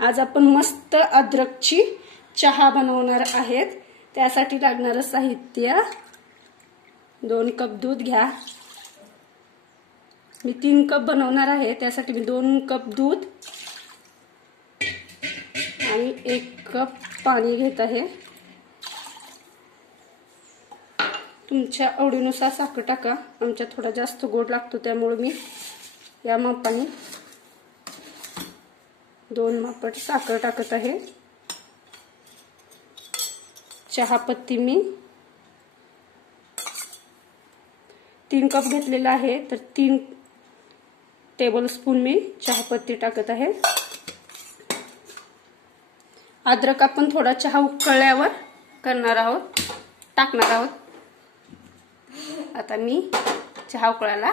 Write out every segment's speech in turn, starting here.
आज आपण मस्त अद्रकची चहा बनवणार आहेत। त्यासाठी लागणारे साहित्य 2 कप दूध घ्या। मी 3 कप बनवणार आहे, त्यासाठी मी 2 कप दूध आणि 1 कप पाणी घेत आहे। तुमच्या आवडीनुसार साखर टाका। आमच्या थोडा जास्त गोड लागतो, त्यामुळे मी या मापाने 2 मापट साखर टाकत आहे। चहा पत्ती मी 3 कप घेतलेला आहे, तर 3 टेबलस्पून मी चहा पत्ती टाकत आहे। अद्रक आपण थोडा चहा उकळल्यावर टाकणार आहोत। आता मी चहा उकळायला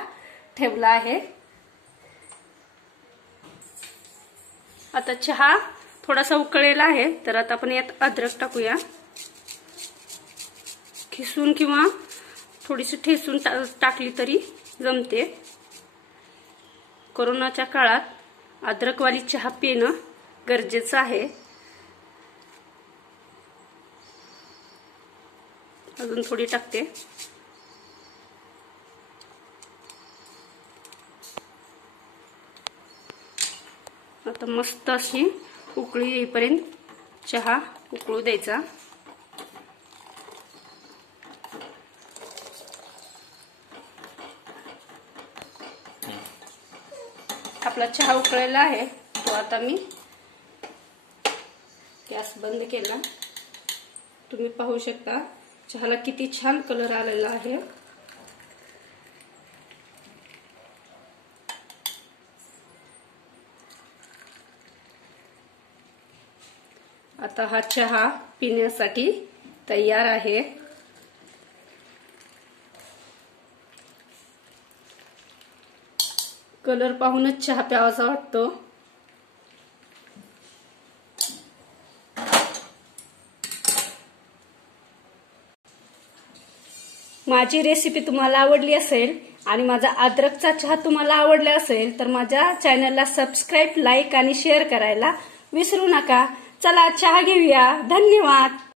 ठेवला आहे। आता चहा थोडासा उकळलेला आहे, तर आता आपण यात अद्रक टाकूया। खिसून किंवा थोडीशी ठेचून टाकली तरी जमते। कोरोनाच्या काळात अद्रकवाली चहा पिणं गरजेचं आहे। अजून थोडी टाकते। आता मस्त अशी उकळी येईपर्यंत चहा उकळू द्यायचा। आपला चहा उकळलेला आहे, तो आता मी गॅस बंद केला। तुम्ही पाहू शकता चहाला किती छान कलर आलेला आहे। आता हा चहा पिण्यासाठी तयार आहे। कलर पाहूनच चहा प्यावासा वाटतो। माझी रेसिपी तुम्हाला आवडली असेल आणि माझा अद्रकचा चहा तुम्हाला आवडला असेल तर माझ्या चॅनलला सबस्क्राईब, लाईक आणि शेअर करायला विसरू नका। चला चहा घेऊया। धन्यवाद।